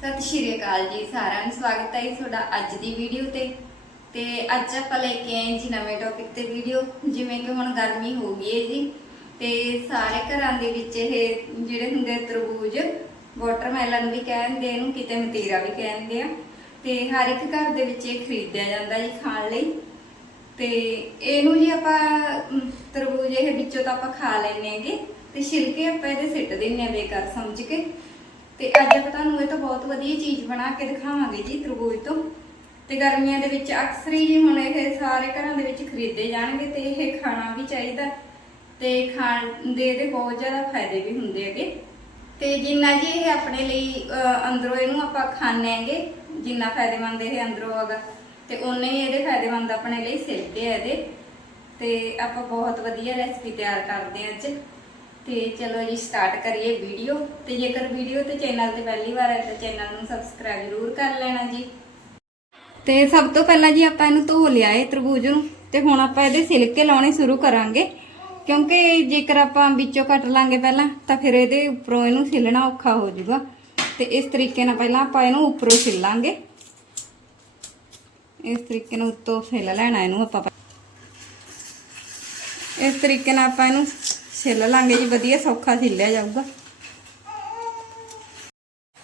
ਸਤਿ ਸ਼੍ਰੀ ਅਕਾਲ ਜੀ, ਸਾਰਿਆਂ ਨੂੰ ਸਵਾਗਤ ਹੈ ਜੀ ਤੁਹਾਡਾ ਅੱਜ ਦੀ ਵੀਡੀਓ ਤੇ। ਤੇ ਅੱਜ ਆਪਾਂ ਲੈ ਕੇ ਆਏ ਜੀ ਨਵੇਂ ਟੌਪਿਕ ਤੇ ਵੀਡੀਓ ਜਿਵੇਂ ਕਿ ਹੁਣ ਗਰਮੀ ਹੋ ਗਈ ਹੈ ਜੀ। ਤੇ ਸਾਰੇ ਘਰਾਂ ਦੇ ਵਿੱਚ ਇਹ ਜਿਹੜੇ ਹੁੰਦੇ ਤਰਬੂਜ ਵਾਟਰਮੈਲਨ ਵੀ ਕਹਿੰਦੇ ਇਹਨੂੰ ਕਿਤੇ ਮਤੀਰਾ ਵੀ ਕਹਿੰਦੇ ਆ। ਤੇ ਹਰ ਇੱਕ ਘਰ ਦੇ ਵਿੱਚ ਇਹ ਖਰੀਦਿਆ ਜਾਂਦਾ ਜੀ ਖਾਣ ਲਈ। ਤੇ ਇਹਨੂੰ ਜੀ ਆਪਾਂ ਤਰਬੂਜ ਇਹ ਵਿੱਚੋਂ ਤਾਂ ਆਪਾਂ ਖਾ ਲੈਨੇ ਹੈਗੇ। ਤੇ ਛਿਲਕੇ ਆਪਾਂ ਇਹਦੇ ਸਿੱਟ ਦਿੰਨੇ ਆ ਬੇਕਾਰ, ਸਮਝ ਕੇ। ਤੇ ਅੱਜ ਆਪਾਂ ਤੁਹਾਨੂੰ ਇਹ ਤਾਂ ਬਹੁਤ ਵਧੀਆ ਚੀਜ਼ ਬਣਾ ਕੇ ਦਿਖਾਵਾਂਗੇ ਜੀ ਤਰਬੂਜ ਤੋਂ। ਤੇ ਗਰਮੀਆਂ ਦੇ ਵਿੱਚ ਅਕਸਰ ਹੀ ਜੀ ਹੁਣ ਇਹ ਸਾਰੇ ਘਰਾਂ ਦੇ ਵਿੱਚ ਖਰੀਦੇ ਜਾਣਗੇ ਤੇ ਇਹ ਖਾਣਾ ਵੀ ਚਾਹੀਦਾ। ਤੇ ਖਾਣ ਦੇ ਇਹਦੇ ਬਹੁਤ ਜ਼ਿਆਦਾ ਫਾਇਦੇ ਵੀ ਹੁੰਦੇ ਹੈਗੇ। ਤੇ ਜਿੰਨਾ ਜੀ ਇਹ ਆਪਣੇ ਲਈ ਅੰਦਰੋਂ ਇਹਨੂੰ ਆਪਾਂ ਖਾਣੇ ਹੈਗੇ, ਜਿੰਨਾ ਫਾਇਦੇਮੰਦ ਇਹ ਅੰਦਰੋਂ ਹੈਗਾ, ਤੇ ਉਨੇ ਹੀ ਇਹਦੇ ਫਾਇਦੇਮੰਦ ਆਪਣੇ ਲਈ ਸਿੱਧੇ ਹੈ ਇਹਦੇ। ਤੇ ਆਪਾਂ ਬਹੁਤ ਵਧੀਆ ਰੈਸਪੀ ਤਿਆਰ ਕਰਦੇ ਹਾਂ ਅੱਜ। ਤੇ ਚਲੋ ਜੀ ਸਟਾਰਟ ਕਰੀਏ ਵੀਡੀਓ ਤੇ ਜੇਕਰ ਵੀਡੀਓ ਤੇ ਚੈਨਲ ਤੇ ਪਹਿਲੀ ਵਾਰ ਹੈ ਤਾਂ ਚੈਨਲ ਨੂੰ ਸਬਸਕ੍ਰਾਈਬ ਜ਼ਰੂਰ ਕਰ ਲੈਣਾ ਜੀ। ਤੇ ਸਭ ਤੋਂ ਪਹਿਲਾਂ ਜੀ ਆਪਾਂ ਇਹਨੂੰ ਧੋ ਲਿਆ ਏ ਤਰਬੂਜ ਨੂੰ। ਤੇ ਹੁਣ ਆਪਾਂ ਇਹਦੇ ਛਿਲਕੇ ਲਾਉਣੇ ਸ਼ੁਰੂ ਕਰਾਂਗੇ। ਕਿਉਂਕਿ ਜੇਕਰ ਆਪਾਂ ਵਿੱਚੋਂ ਕੱਟ ਲਾਂਗੇ ਪਹਿਲਾਂ, ਤਾਂ ਫਿਰ ਇਹਦੇ ਉੱਪਰੋਂ ਇਹਨੂੰ ਛਿੱਲਣਾ ਔਖਾ ਹੋ ਜਾਊਗਾ। ਤੇ ਇਸ ਤਰੀਕੇ ਨਾਲ ਪਹਿਲਾਂ ਆਪਾਂ ਇਹਨੂੰ ਉੱਪਰੋਂ ਛਿੱਲਾਂਗੇ ਇਸ ਤਰੀਕੇ ਨਾਲ ਉੱਤੋਂ ਛਿੱਲ ਲੈਣਾ ਇਹਨੂੰ ਆਪਾਂ। ਇਸ ਤਰੀਕੇ ਨਾਲ ਆਪਾਂ ਇਹਨੂੰ ਛਿੱਲ ਲਾਂਗੇ ਜੀ, ਵਧੀਆ ਸੌਖਾ ਛਿੱਲਿਆ ਜਾਊਗਾ।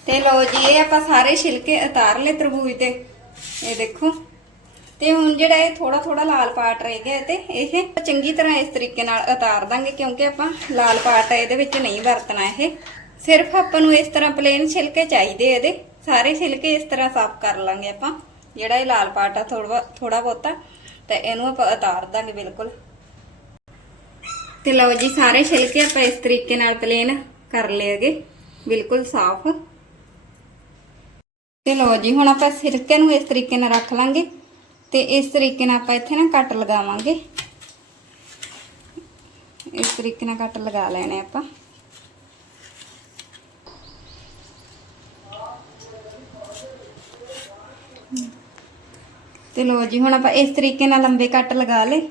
ਤੇ ਲੋ ਜੀ, ਇਹ ਆਪਾਂ ਸਾਰੇ ਛਿਲਕੇ ਉਤਾਰ ਲਏ ਤਰਬੂਜ ਦੇ ਇਹ ਦੇਖੋ। ਤੇ ਹੁਣ ਜਿਹੜਾ ਇਹ ਥੋੜਾ ਥੋੜਾ ਲਾਲ ਪਾਰਟ ਰਹਿ ਗਿਆ ਤੇ ਇਹ ਚੰਗੀ ਤਰ੍ਹਾਂ ਇਸ ਤਰੀਕੇ ਨਾਲ ਉਤਾਰ ਦਾਂਗੇ, ਕਿਉਂਕਿ ਆਪਾਂ ਲਾਲ ਪਾਰਟ ਇਹਦੇ ਵਿੱਚ ਨਹੀਂ ਵਰਤਣਾ ਇਹ। ਸਿਰਫ ਆਪਾਂ ਨੂੰ ਇਸ ਤਰ੍ਹਾਂ ਪਲੇਨ ਛਿਲਕੇ ਚਾਹੀਦੇ ਇਹਦੇ। ਸਾਰੇ ਛਿਲਕੇ ਇਸ ਤਰ੍ਹਾਂ ਸਾਫ਼ ਕਰ ਲਾਂਗੇ ਆਪਾਂ। ਜਿਹੜਾ ਇਹ ਲਾਲ ਪਾਰਟ ਆ ਥੋੜਾ ਥੋੜਾ ਬਹੁਤਾ, ਤੇ ਇਹਨੂੰ ਆਪਾਂ ਉਤਾਰ ਦਾਂਗੇ ਬਿਲਕੁਲ। ਤੇ ਲਓ ਜੀ, ਸਾਰੇ ਛਿਲਕੇ ਆਪਾਂ ਇਸ ਤਰੀਕੇ ਨਾਲ ਪਲੇਨ ਕਰ ਲਏਗੇ ਬਿਲਕੁਲ ਸਾਫ਼। ਤੇ ਲਓ ਜੀ, ਹੁਣ ਆਪਾਂ ਸਿਰਕੇ ਨੂੰ ਇਸ ਤਰੀਕੇ ਨਾਲ ਰੱਖ ਲਾਂਗੇ ਤੇ ਇਸ ਤਰੀਕੇ ਨਾਲ ਆਪਾਂ ਇੱਥੇ ਨਾ ਕੱਟ ਲਗਾਵਾਂਗੇ। ਇਸ ਤਰੀਕੇ ਨਾਲ ਕੱਟ ਲਗਾ ਲੈਣੇ ਆਪਾਂ। ਤੇ ਲਓ ਜੀ, ਹੁਣ ਆਪਾਂ ਇਸ ਤਰੀਕੇ ਨਾਲ ਲੰਬੇ ਕੱਟ ਲਗਾ ਲਏ।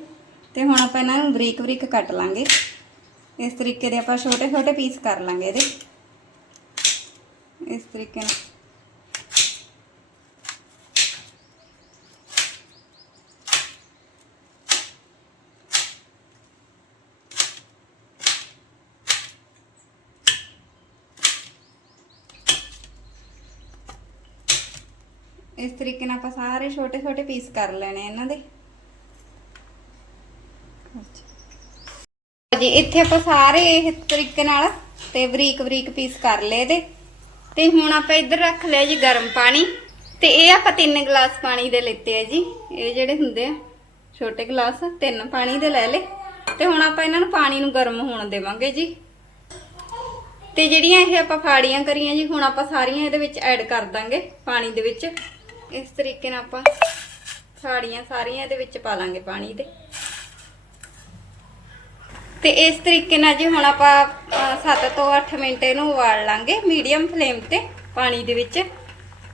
ਤੇ ਹੁਣ ਆਪਾਂ ਇਹਨਾਂ ਨੂੰ ਬਰੀਕ ਬਰੀਕ ਕੱਟ ਲਾਂਗੇ। ਇਸ ਤਰੀਕੇ ਦੇ ਆਪਾਂ ਛੋਟੇ ਛੋਟੇ ਪੀਸ ਕਰ ਲਾਂਗੇ ਇਹਦੇ। ਇਸ ਤਰੀਕੇ ਨਾਲ। ਇਸ ਤਰੀਕੇ ਨਾਲ ਆਪਾਂ ਸਾਰੇ ਛੋਟੇ ਛੋਟੇ ਪੀਸ ਕਰ ਲੈਣੇ ਇਹਨਾਂ ਦੇ। ਜੀ ਇੱਥੇ ਆਪਾਂ ਸਾਰੇ ਇਸ ਤਰੀਕੇ ਨਾਲ ਤੇ ਬਰੀਕ ਬਰੀਕ ਪੀਸ ਕਰ ਲਏ ਇਹਦੇ। ਤੇ ਹੁਣ ਆਪਾਂ ਇੱਧਰ ਰੱਖ ਲਿਆ ਜੀ ਗਰਮ ਪਾਣੀ। ਤੇ ਇਹ ਆਪਾਂ ਤਿੰਨ ਗਲਾਸ ਪਾਣੀ ਦੇ ਲਿੱਤੇ ਆ ਜੀ। ਇਹ ਜਿਹੜੇ ਹੁੰਦੇ ਆ, ਛੋਟੇ ਗਲਾਸ, ਤਿੰਨ ਪਾਣੀ ਦੇ ਲੈ ਲੇ ਤੇ ਹੁਣ ਆਪਾਂ ਇਹਨਾਂ ਨੂੰ ਪਾਣੀ ਨੂੰ ਗਰਮ ਹੋਣ ਦੇਵਾਂਗੇ ਜੀ। ਤੇ ਜਿਹੜੀਆਂ ਇਹ ਆਪਾਂ ਫਾੜੀਆਂ ਕਰੀਆਂ ਜੀ, ਹੁਣ ਆਪਾਂ ਸਾਰੀਆਂ ਇਹਦੇ ਵਿੱਚ ਐਡ ਕਰ ਦਾਂਗੇ ਪਾਣੀ ਦੇ ਵਿੱਚ। ਇਸ ਤਰੀਕੇ ਨਾਲ ਆਪਾਂ ਫਾੜੀਆਂ ਸਾਰੀਆਂ ਇਹਦੇ ਵਿੱਚ ਪਾ ਲਾਂਗੇ ਪਾਣੀ ਦੇ। ਤੇ ਇਸ ਤਰੀਕੇ ਨਾਲ ਜੀ ਹੁਣ ਆਪਾਂ 7 ਤੋਂ 8 ਮਿੰਟ ਇਹਨੂੰ ਉਬਾਲ ਲਾਂਗੇ ਮੀਡੀਅਮ ਫਲੇਮ ਤੇ ਪਾਣੀ ਦੇ ਵਿੱਚ,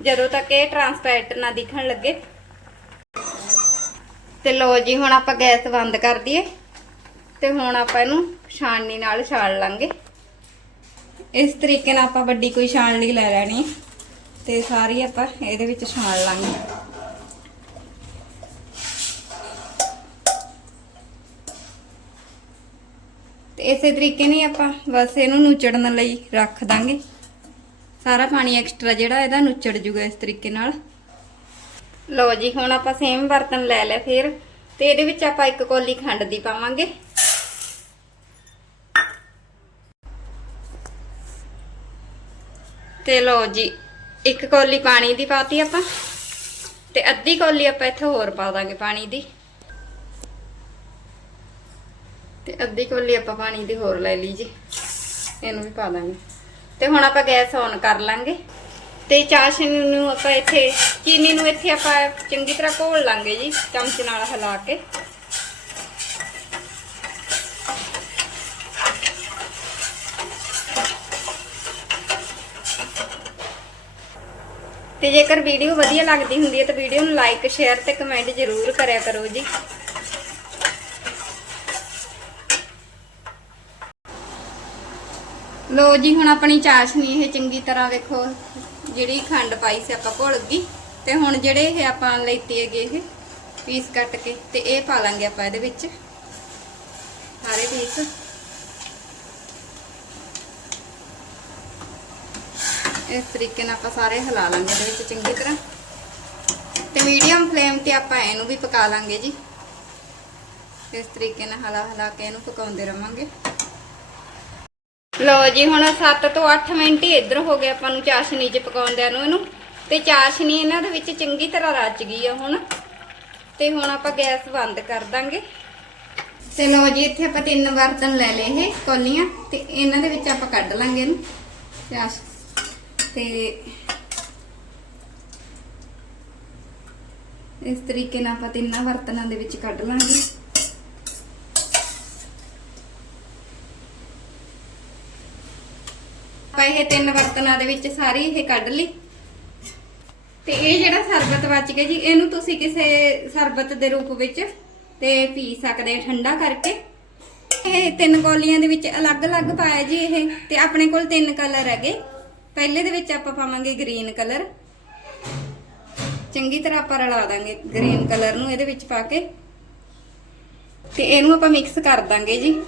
ਜਦੋਂ ਤੱਕ ਇਹ ਟਰਾਂਸਪੈਰੈਂਟ ਨਾ ਦਿਖਣ ਲੱਗੇ। ਤੇ ਲੋ ਜੀ ਹੁਣ ਆਪਾਂ ਗੈਸ ਬੰਦ ਕਰ ਦਈਏ ਤੇ ਹੁਣ ਆਪਾਂ ਇਹਨੂੰ ਛਾਣਨੀ ਨਾਲ ਛਾਣ ਲਾਂਗੇ। ਇਸ ਤਰੀਕੇ ਨਾਲ ਆਪਾਂ ਵੱਡੀ ਕੋਈ ਛਾਣਨੀ ਲੈ ਲੈਣੀ ਹੈ ਤੇ ਸਾਰੀ ਆਪਾਂ ਇਹਦੇ ਵਿੱਚ ਛਾਣ ਲਾਂਗੇ। ਇਸੇ ਤਰੀਕੇ ਨਾਲ ਆਪਾਂ ਬਸ ਇਹਨੂੰ ਨੂਚੜਨ ਲਈ ਰੱਖ ਦਾਂਗੇ। ਸਾਰਾ ਪਾਣੀ ਐਕਸਟਰਾ ਜਿਹੜਾ ਇਹਦਾ ਨੁਚੜ ਜੂਗਾ ਇਸ ਤਰੀਕੇ ਨਾਲ। ਲਓ ਜੀ, ਹੁਣ ਆਪਾਂ ਸੇਮ ਬਰਤਨ ਲੈ ਲਿਆ ਫਿਰ, ਤੇ ਇਹਦੇ ਵਿੱਚ ਆਪਾਂ ਇੱਕ ਕੋਲੀ ਖੰਡ ਦੀ ਪਾਵਾਂਗੇ। ਤੇ ਲਓ ਜੀ, ਇੱਕ ਕੋਲੀ ਪਾਣੀ ਦੀ ਪਾਤੀ ਆਪਾਂ, ਤੇ ਅੱਧੀ ਕੋਲੀ ਆਪਾਂ ਇੱਥੇ ਹੋਰ ਪਾ ਦਾਂਗੇ ਪਾਣੀ ਦੀ। ਤੇ ਅੱਧੀ ਕੋਲੀ ਆਪਾਂ ਪਾਣੀ ਦੀ ਹੋਰ ਲੈ ਲਈ ਜੀ। ਇਹਨੂੰ ਵੀ ਪਾ ਦਾਂਗੇ। ਤੇ ਹੁਣ ਆਪਾਂ ਗੈਸ ਔਨ ਕਰ ਲਾਂਗੇ। ਤੇ ਚਾਸ਼ਨੀ ਨੂੰ ਆਪਾਂ ਇੱਥੇ, ਚੀਨੀ ਨੂੰ ਇੱਥੇ ਆਪਾਂ ਚੰਗੀ ਤਰ੍ਹਾਂ ਘੋਲ ਲਾਂਗੇ ਜੀ, ਚਮਚ ਨਾਲ ਹਿਲਾ ਕੇ। ਤੇ ਜੇਕਰ ਵੀਡੀਓ ਵਧੀਆ ਲੱਗਦੀ ਹੁੰਦੀ ਹੈ ਤਾਂ ਵੀਡੀਓ ਨੂੰ ਲਾਈਕ ਸ਼ੇਅਰ ਤੇ ਕਮੈਂਟ ਜ਼ਰੂਰ ਕਰਿਆ ਕਰੋ ਜੀ। ਲੋ ਜੀ, ਹੁਣ ਆਪਣੀ ਚਾਸ਼ਨੀ ਇਹ ਚੰਗੀ ਤਰ੍ਹਾਂ ਵੇਖੋ, ਜਿਹੜੀ ਖੰਡ ਪਾਈ ਸੀ ਆਪਾਂ ਭੁੱਲ ਗਈ। ਤੇ ਹੁਣ ਜਿਹੜੇ ਇਹ ਆਪਾਂ ਲੈਤੇ ਹੈਗੇ ਇਹ ਪੀਸ ਕੱਟ ਕੇ, ਤੇ ਇਹ ਪਾ ਲਾਂਗੇ ਆਪਾਂ ਇਹਦੇ ਵਿੱਚ। ਸਾਰੇ ਪੀਸ। ਇਸ ਤਰੀਕੇ ਨਾਲ ਆਪਾਂ ਸਾਰੇ ਹਿਲਾ ਲਾਂਗੇ ਇਹਦੇ ਵਿੱਚ ਚੰਗੀ ਤਰ੍ਹਾਂ। ਤੇ ਮੀਡੀਅਮ ਫਲੇਮ ਤੇ ਆਪਾਂ ਇਹਨੂੰ ਵੀ ਪਕਾ ਲਾਂਗੇ ਜੀ। ਇਸ ਤਰੀਕੇ ਨਾਲ ਹਲਾ ਹਲਾ ਕੇ ਇਹਨੂੰ ਪਕਾਉਂਦੇ ਰਵਾਂਗੇ। ਲਓ ਜੀ, ਹੁਣ 7 ਤੋਂ 8 ਮਿੰਟ ਹੀ ਇੱਧਰ ਹੋ ਗਿਆ ਆਪਾਂ ਨੂੰ ਚਾਸ਼ਨੀ 'ਚ ਪਕਾਉਂਦਿਆਂ ਨੂੰ ਇਹਨੂੰ। ਤੇ ਚਾਸ਼ਨੀ ਇਹਨਾਂ ਦੇ ਵਿੱਚ ਚੰਗੀ ਤਰ੍ਹਾਂ ਰਚ ਗਈ ਆ ਹੁਣ। ਤੇ ਹੁਣ ਆਪਾਂ ਗੈਸ ਬੰਦ ਕਰ ਦਾਂਗੇ। ਤੇ ਲਓ ਜੀ, ਇੱਥੇ ਆਪਾਂ ਤਿੰਨ ਬਰਤਨ ਲੈ ਲਏ ਇਹ ਕੋਲੀਆਂ। ਤੇ ਇਹਨਾਂ ਦੇ ਵਿੱਚ ਆਪਾਂ ਕੱਢ ਲਾਂਗੇ ਇਹਨੂੰ। ਚਾਸ਼ ਤੇ ਇਸ ਤਰੀਕੇ ਨਾਲ ਆਪਾਂ ਤਿੰਨਾਂ ਬਰਤਨਾਂ ਦੇ ਵਿੱਚ ਕੱਢ ਲਾਂਗੇ। ਆਪਾਂ ਇਹ ਤਿੰਨ ਬਰਤਨਾਂ ਦੇ ਵਿੱਚ ਸਾਰੀ ਇਹ ਕੱਢ ਲਈ। ਤੇ ਇਹ ਜਿਹੜਾ ਸਰਬਤ ਬਚ ਗਿਆ ਜੀ, ਇਹਨੂੰ ਤੁਸੀਂ ਕਿਸੇ ਸਰਬਤ ਦੇ ਰੂਪ ਵਿੱਚ ਤੇ ਪੀ ਸਕਦੇ ਆ ਠੰਡਾ ਕਰਕੇ। ਇਹ ਤਿੰਨ ਕੌਲੀਆਂ ਦੇ ਵਿੱਚ ਅਲੱਗ-ਅਲੱਗ ਪਾਇਆ ਜੀ ਇਹ, ਤੇ ਆਪਣੇ ਕੋਲ ਤਿੰਨ ਕਲਰ ਹੈਗੇ। ਪਹਿਲੇ ਦੇ ਵਿੱਚ ਆਪਾਂ ਪਾਵਾਂਗੇ ਗ੍ਰੀਨ ਕਲਰ। ਚੰਗੀ ਤਰ੍ਹਾਂ ਆਪਾਂ ਰਲਾ ਦਾਂਗੇ ਗ੍ਰੀਨ ਕਲਰ ਨੂੰ ਇਹਦੇ ਵਿੱਚ ਪਾ ਕੇ। ਤੇ ਇਹਨੂੰ ਆਪਾਂ ਮਿਕਸ ਕਰ ਦਾਂਗੇ ਜੀ।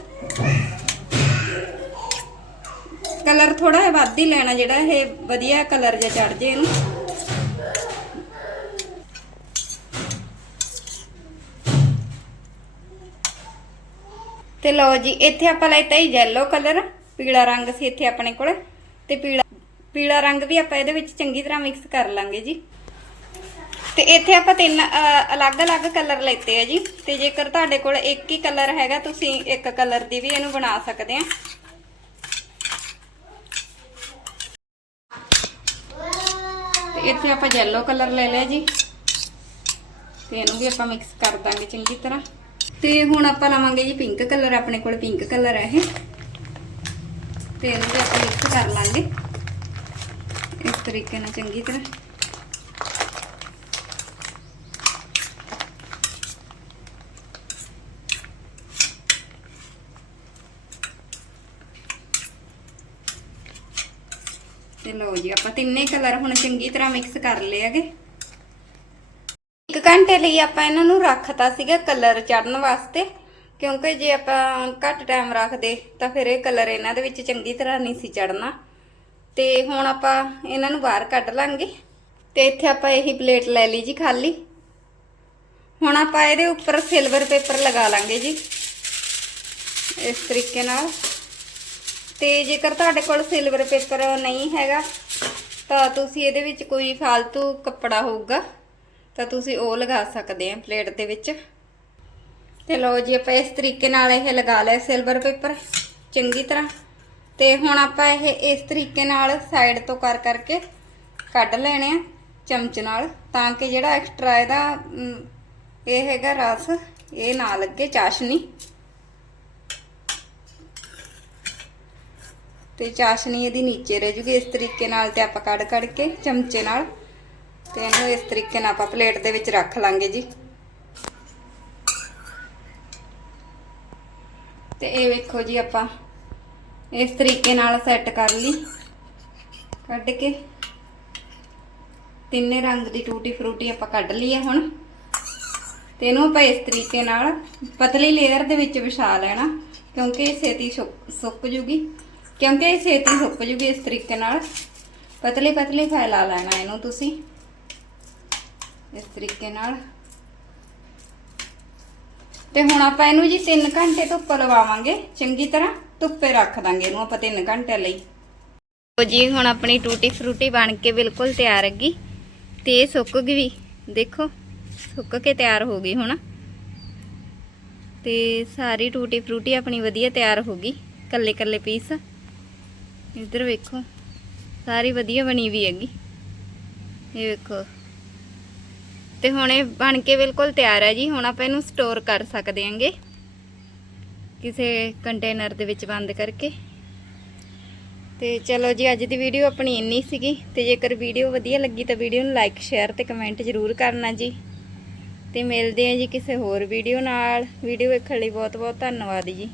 ਕਲਰ ਥੋੜਾ ਜਿਹਾ ਵੱਧ ਹੀ ਲੈਣਾ ਜਿਹੜਾ ਇਹ ਵਧੀਆ ਕਲਰ ਜਿਹਾ ਚੜ ਜੇ ਇਹਨੂੰ। ਤੇ ਲਓ ਜੀ, ਇੱਥੇ ਆਪਾਂ ਲੈਤਾ ਹੀ yellow ਕਲਰ, ਪੀਲਾ ਰੰਗ ਸੀ ਇੱਥੇ ਆਪਣੇ ਕੋਲ, ਤੇ ਪੀਲਾ ਪੀਲਾ ਰੰਗ ਵੀ ਆਪਾਂ ਇਹਦੇ ਵਿੱਚ ਚੰਗੀ ਤਰ੍ਹਾਂ ਮਿਕਸ ਕਰ ਲਾਂਗੇ ਜੀ। ਤੇ ਇੱਥੇ ਆਪਾਂ ਤਿੰਨ ਅਲੱਗ-ਅਲੱਗ ਕਲਰ ਲੈਤੇ ਆ ਜੀ, ਤੇ ਜੇਕਰ ਤੁਹਾਡੇ ਕੋਲ ਇੱਕ ਹੀ ਕਲਰ ਹੈਗਾ, ਤੁਸੀਂ ਇੱਕ ਕਲਰ ਦੀ ਵੀ ਇਹਨੂੰ ਬਣਾ ਸਕਦੇ ਆ। ਤੇ ਇੱਥੇ ਆਪਾਂ yellow ਕਲਰ ਲੈ ਲਿਆ ਜੀ। ਤੇ ਇਹਨੂੰ ਵੀ ਆਪਾਂ ਮਿਕਸ ਕਰ ਦਾਂਗੇ ਚੰਗੀ ਤਰ੍ਹਾਂ। ਤੇ ਹੁਣ ਆਪਾਂ ਲਵਾਂਗੇ ਜੀ ਪਿੰਕ ਕਲਰ ਆਪਣੇ ਕੋਲ ਪਿੰਕ ਕਲਰ ਹੈ ਇਹ। ਤੇ ਇਹਨੂੰ ਵੀ ਆਪਾਂ ਮਿਕਸ ਕਰ ਲਾਂਗੇ। ਇਸ ਤਰੀਕੇ ਨਾਲ ਚੰਗੀ ਤਰ੍ਹਾਂ। ਤੇ ਲਓ ਜੀ, ਆਪਾਂ ਤਿੰਨੇ ਕਲਰ ਹੁਣ ਚੰਗੀ ਤਰ੍ਹਾਂ ਮਿਕਸ ਕਰ ਲਏ ਹੈਗੇ। ਇੱਕ ਘੰਟੇ ਲਈ ਆਪਾਂ ਇਹਨਾਂ ਨੂੰ ਰੱਖਤਾ ਸੀਗਾ ਕਲਰ ਚੜਨ ਵਾਸਤੇ, ਕਿਉਂਕਿ ਜੇ ਆਪਾਂ ਘੱਟ ਟਾਈਮ ਰੱਖਦੇ ਤਾਂ ਫਿਰ ਇਹ ਕਲਰ ਇਹਨਾਂ ਦੇ ਵਿੱਚ ਚੰਗੀ ਤਰ੍ਹਾਂ ਨਹੀਂ ਸੀ ਚੜਨਾ ਤੇ ਹੁਣ ਆਪਾਂ ਇਹਨਾਂ ਨੂੰ ਬਾਹਰ ਕੱਢ ਲਾਂਗੇ ਤੇ ਇੱਥੇ ਆਪਾਂ ਇਹੀ ਪਲੇਟ ਲੈ ਲਈ ਜੀ ਖਾਲੀ। ਹੁਣ ਆਪਾਂ ਇਹਦੇ ਉੱਪਰ ਸਿਲਵਰ ਪੇਪਰ ਲਗਾ ਲਾਂਗੇ ਜੀ। ਇਸ ਤਰੀਕੇ ਨਾਲ। ਤੇ ਜੇਕਰ ਤੁਹਾਡੇ ਕੋਲ ਸਿਲਵਰ ਪੇਪਰ ਨਹੀਂ ਹੈਗਾ, ਤਾਂ ਤੁਸੀਂ ਇਹਦੇ ਵਿੱਚ ਕੋਈ ਫालतू ਕੱਪੜਾ ਹੋਊਗਾ, ਤਾਂ ਤੁਸੀਂ ਉਹ ਲਗਾ ਸਕਦੇ ਆ ਪਲੇਟ ਦੇ ਵਿੱਚ। ਤੇ ਲਓ ਜੀ, ਆਪਾਂ ਇਸ ਤਰੀਕੇ ਨਾਲ ਇਹ ਲਗਾ ਲਿਆ ਸਿਲਵਰ ਪੇਪਰ ਚੰਗੀ ਤਰ੍ਹਾਂ। ਤੇ ਹੁਣ ਆਪਾਂ ਇਹ ਇਸ ਤਰੀਕੇ ਨਾਲ ਸਾਈਡ ਤੋਂ ਕਰ ਕਰਕੇ ਕੱਢ ਲੈਣੇ ਆ ਚਮਚ ਨਾਲ, ਤਾਂ ਕਿ ਜਿਹੜਾ ਐਕਸਟਰਾ ਇਹਦਾ ਇਹ ਹੈਗਾ ਰਸ, ਇਹ ਨਾ ਲੱਗੇ ਚਾਸ਼ਨੀ। ਤੇ ਚਾਸ਼ਨੀ ਇਹਦੀ ਨੀਚੇ ਰਹਿ ਜੂਗੀ, ਇਸ ਤਰੀਕੇ ਨਾਲ ਤੇ ਆਪਾਂ ਕੱਢ ਕੱਢ ਕੇ ਚਮਚੇ ਨਾਲ ਤੇ ਇਹਨੂੰ ਇਸ ਤਰੀਕੇ ਨਾਲ ਆਪਾਂ ਪਲੇਟ ਦੇ ਵਿੱਚ ਰੱਖ ਲਾਂਗੇ ਜੀ। ਤੇ ਇਹ ਵੇਖੋ ਜੀ ਆਪਾਂ, ਇਸ ਤਰੀਕੇ ਨਾਲ ਸੈੱਟ ਕਰ ਲਈ, ਕੱਢ ਕੇ। ਤਿੰਨੇ ਰੰਗ ਦੀ ਟੂਟੀ ਫਰੂਟੀ ਆਪਾਂ ਕੱਢ ਲਈ ਹੈ ਹੁਣ। ਤੇ ਇਹਨੂੰ ਆਪਾਂ ਇਸ ਤਰੀਕੇ ਨਾਲ ਪਤਲੀ ਲੇਅਰ ਦੇ ਵਿੱਚ ਵਿਛਾ ਲੈਣਾ, ਕਿਉਂਕਿ ਛੇਤੀ ਸੁੱਕ- ਸੁੱਕ ਜੂਗੀ। ਕਿਉਂਕਿ ਇਹ ਛੇਤੀ ਸੁੱਕ ਜੂਗੀ ਇਸ ਤਰੀਕੇ ਨਾਲ। ਪਤਲੀ ਪਤਲੀ ਫੈਲਾ ਲੈਣਾ ਇਹਨੂੰ ਤੁਸੀਂ। ਇਸ ਤਰੀਕੇ ਨਾਲ। ਤੇ ਹੁਣ ਆਪਾਂ ਇਹਨੂੰ ਜੀ 3 ਘੰਟੇ ਧੁੱਪ ਲਵਾਵਾਂਗੇ। ਚੰਗੀ ਤਰ੍ਹਾਂ ਧੁੱਪੇ ਰੱਖ ਦਾਂਗੇ ਇਹਨੂੰ ਆਪਾਂ 3 ਘੰਟੇ ਲਈ। ਲਓ ਜੀ, ਹੁਣ ਆਪਣੀ ਟੂਟੀ ਫਰੂਟੀ ਬਣ ਕੇ ਬਿਲਕੁਲ ਤਿਆਰ ਹੈਗੀ। ਤੇ ਇਹ ਸੁੱਕ ਗਈ ਵੀ। ਦੇਖੋ, ਸੁੱਕ ਕੇ ਤਿਆਰ ਹੋ ਗਈ ਹੁਣ। ਤੇ ਸਾਰੀ ਟੂਟੀ ਫਰੂਟੀ ਆਪਣੀ ਵਧੀਆ ਤਿਆਰ ਹੋ ਗਈ। ਕੱਲੇ ਕੱਲੇ ਪੀਸ। ਇੱਧਰ ਵੇਖੋ, ਸਾਰੀ ਵਧੀਆ ਬਣੀ ਵੀ ਹੈਗੀ। ਇਹ ਵੇਖੋ। ਤੇ ਹੁਣ ਇਹ ਬਣ ਕੇ ਬਿਲਕੁਲ ਤਿਆਰ ਹੈ ਜੀ, ਹੁਣ ਆਪਾਂ ਇਹਨੂੰ ਸਟੋਰ ਕਰ ਸਕਦੇ ਹਾਂਗੇ। ਕਿਸੇ ਕੰਟੇਨਰ ਦੇ ਵਿੱਚ ਬੰਦ ਕਰਕੇ। ਤੇ ਚਲੋ ਜੀ, ਅੱਜ ਦੀ ਵੀਡੀਓ ਆਪਣੀ ਇੰਨੀ ਸੀਗੀ। ਤੇ ਜੇਕਰ ਵੀਡੀਓ ਵਧੀਆ ਲੱਗੀ ਤਾਂ ਵੀਡੀਓ ਨੂੰ ਲਾਈਕ ਸ਼ੇਅਰ ਤੇ ਕਮੈਂਟ ਜ਼ਰੂਰ ਕਰਨਾ ਜੀ। ਤੇ ਮਿਲਦੇ ਹਾਂ ਜੀ ਕਿਸੇ ਹੋਰ ਵੀਡੀਓ ਨਾਲ। ਵੀਡੀਓ ਵੇਖਣ ਲਈ ਬਹੁਤ ਬਹੁਤ ਧੰਨਵਾਦ ਜੀ।